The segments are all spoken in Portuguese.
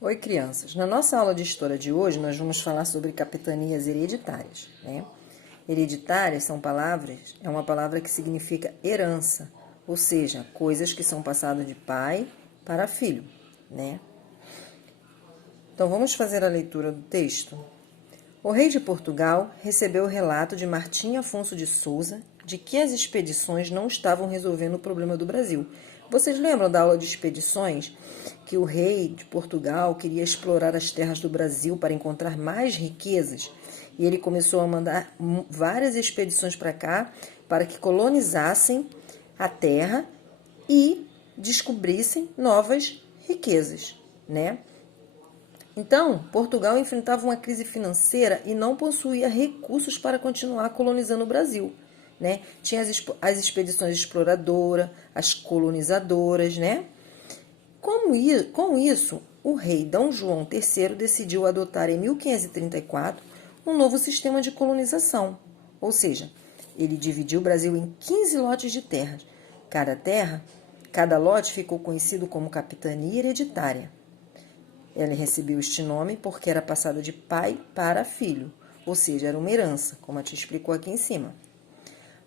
Oi, crianças. Na nossa aula de história de hoje, nós vamos falar sobre capitanias hereditárias, né? Hereditárias é uma palavra que significa herança, ou seja, coisas que são passadas de pai para filho, né? Então, vamos fazer a leitura do texto. O rei de Portugal recebeu o relato de Martim Afonso de Souza de que as expedições não estavam resolvendo o problema do Brasil. Vocês lembram da aula de expedições? Que o rei de Portugal queria explorar as terras do Brasil para encontrar mais riquezas. E ele começou a mandar várias expedições para cá para que colonizassem a terra e descobrissem novas riquezas, né? Então, Portugal enfrentava uma crise financeira e não possuía recursos para continuar colonizando o Brasil, né? Tinha as expedições exploradoras, as colonizadoras, né? Com isso, o rei Dom João III decidiu adotar em 1534 um novo sistema de colonização, ou seja, ele dividiu o Brasil em 15 lotes de terras. Cada lote ficou conhecido como capitania hereditária. Ela recebeu este nome porque era passada de pai para filho, ou seja, era uma herança, como a tia explicou aqui em cima.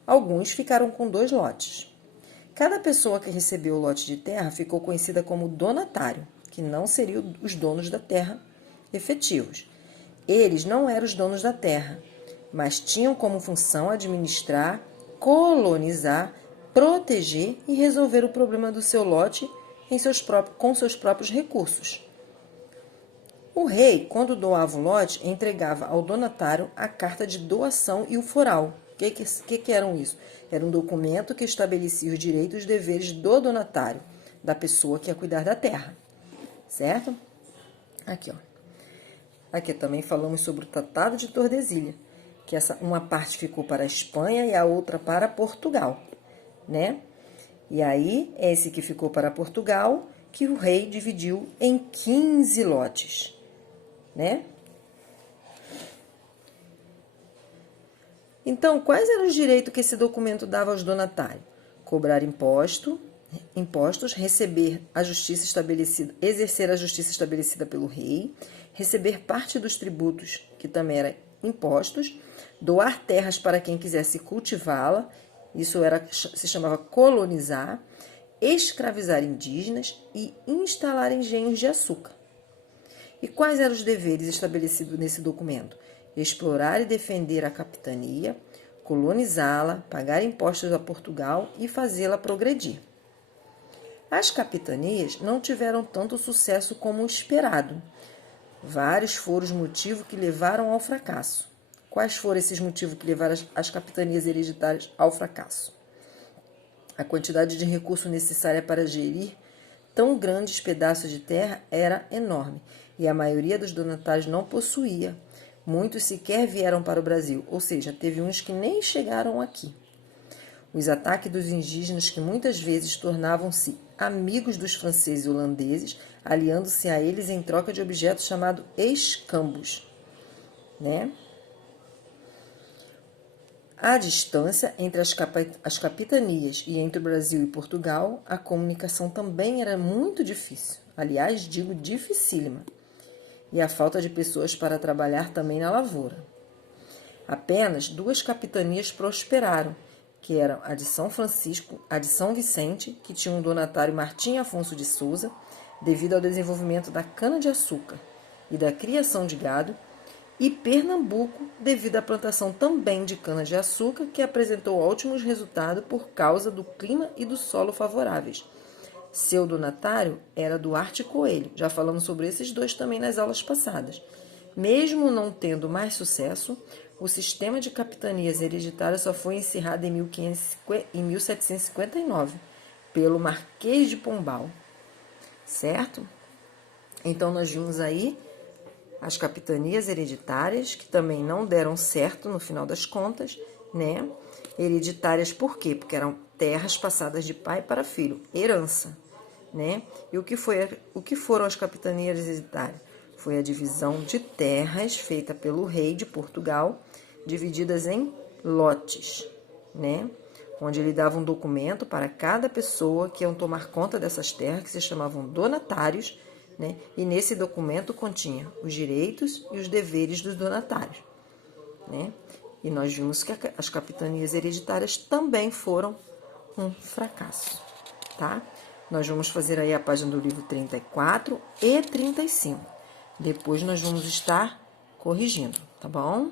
Alguns ficaram com 2 lotes. Cada pessoa que recebeu o lote de terra ficou conhecida como donatário, que não seriam os donos da terra efetivos. Eles não eram os donos da terra, mas tinham como função administrar, colonizar, proteger e resolver o problema do seu lote com seus próprios recursos. O rei, quando doava o lote, entregava ao donatário a carta de doação e o foral. O que eram isso? Era um documento que estabelecia os direitos e os deveres do donatário, da pessoa que ia cuidar da terra. Certo? Aqui, ó. Aqui também falamos sobre o Tratado de Tordesilhas, que uma parte ficou para a Espanha e a outra para Portugal, né? E aí, esse que ficou para Portugal, que o rei dividiu em 15 lotes, né? Então, quais eram os direitos que esse documento dava aos donatários? Cobrar impostos, receber a justiça estabelecida, exercer a justiça estabelecida pelo rei, receber parte dos tributos, que também eram impostos, doar terras para quem quisesse cultivá-la, isso se chamava colonizar, escravizar indígenas e instalar engenhos de açúcar. E quais eram os deveres estabelecidos nesse documento? Explorar e defender a capitania, colonizá-la, pagar impostos a Portugal e fazê-la progredir. As capitanias não tiveram tanto sucesso como esperado. Vários foram os motivos que levaram ao fracasso. Quais foram esses motivos que levaram as capitanias hereditárias ao fracasso? A quantidade de recursos necessária para gerir tão grandes pedaços de terra era enorme e a maioria dos donatários não possuía. Muitos sequer vieram para o Brasil, ou seja, teve uns que nem chegaram aqui. Os ataques dos indígenas, que muitas vezes tornavam-se amigos dos franceses e holandeses, aliando-se a eles em troca de objetos chamados escambos, né? À distância entre as capitanias e entre o Brasil e Portugal, a comunicação também era muito difícil. Aliás, digo dificílima. E a falta de pessoas para trabalhar também na lavoura. Apenas 2 capitanias prosperaram, que eram a de São Francisco, a de São Vicente, que tinha um donatário Martim Afonso de Souza, devido ao desenvolvimento da cana-de-açúcar e da criação de gado, e Pernambuco, devido à plantação também de cana-de-açúcar, que apresentou ótimos resultados por causa do clima e do solo favoráveis. Seu donatário era Duarte Coelho. Já falamos sobre esses 2 também nas aulas passadas. Mesmo não tendo mais sucesso, o sistema de capitanias hereditárias só foi encerrado em 1759, pelo Marquês de Pombal. Certo? Então, nós vimos aí as capitanias hereditárias, que também não deram certo no final das contas, né? Hereditárias por quê? Porque eram terras passadas de pai para filho, herança, né? E o que foram as capitanias hereditárias? Foi a divisão de terras feita pelo rei de Portugal, divididas em lotes, né? Onde ele dava um documento para cada pessoa que iam tomar conta dessas terras, que se chamavam donatários, né? E nesse documento continha os direitos e os deveres dos donatários, né? E nós vimos que as capitanias hereditárias também foram um fracasso, tá? Nós vamos fazer aí a página do livro 34 e 35. Depois nós vamos estar corrigindo, tá bom?